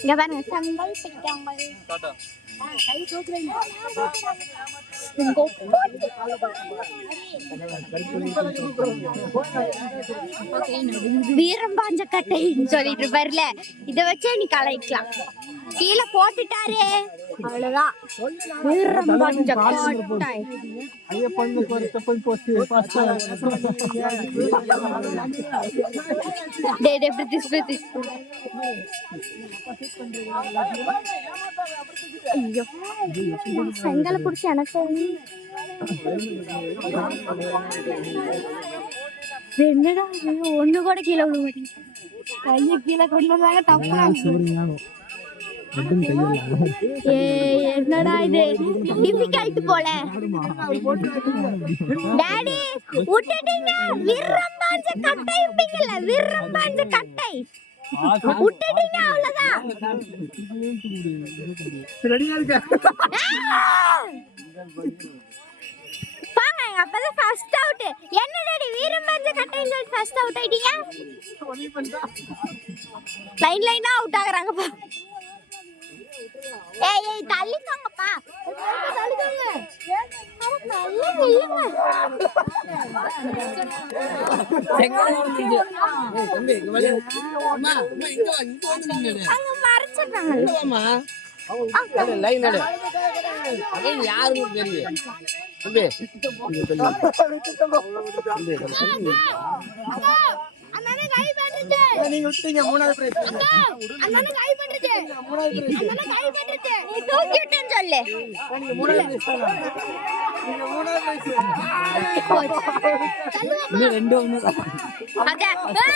இங்க பாருங்க செங்கல் பிடிக்காமல் வீரம்பாஞ்ச கட்டைன்னு சொல்லிட்டு வரல இத வச்சே நீ கலாய்க்கலாம் கீழே போட்டுட்டாரே ஒரு செப்பல் போஸ்ட் டே டே பிரித்திஷ் பிரித்திஷ் ஐயோ செங்கலை பிடிச்சி எனக்கு என்னடா ஒண்ணு கூட கீழே கையை கீழே கொண்டு வந்தாங்க தப்பு. என்னடா இது? டிஃபிகல்ட் போல. டாடி விட்டுட்டீங்க. விரம்பாஞ்ச கட்டை இப்பீங்கல்ல விரம்பாஞ்ச கட்டை. விட்டுட்டீங்க அவ்வளவுதான். ரெடியா இருக்க அப்பதான் ஃபர்ஸ்ட் அவுட் என்ன டாடி வீரம்பாஞ்ச கட்டைன்னு சொல்லி ஃபர்ஸ்ட் அவுட் ஆயிட்டீங்க? லைன் லைனா அவுட் ஆகுறாங்கப்பா ஏய் ஏய் தள்ளிக்கோங்கப்பா. தள்ளிக்கோங்க யாருன்னு தெரியும் தம்பி. நீங்க விட்டீங்க மூணாவது பிரைஸ் அண்ணா கை பண்றது. அண்ணா கை பண்றது. நீ தூக்கி விட்டேன்னு சொல்லு. நீங்க மூணாவது பிரைஸ் நீங்க மூணாவது பிரைஸ் போச்சு. ரெண்டு ஒண்ணு அதான். ஆ!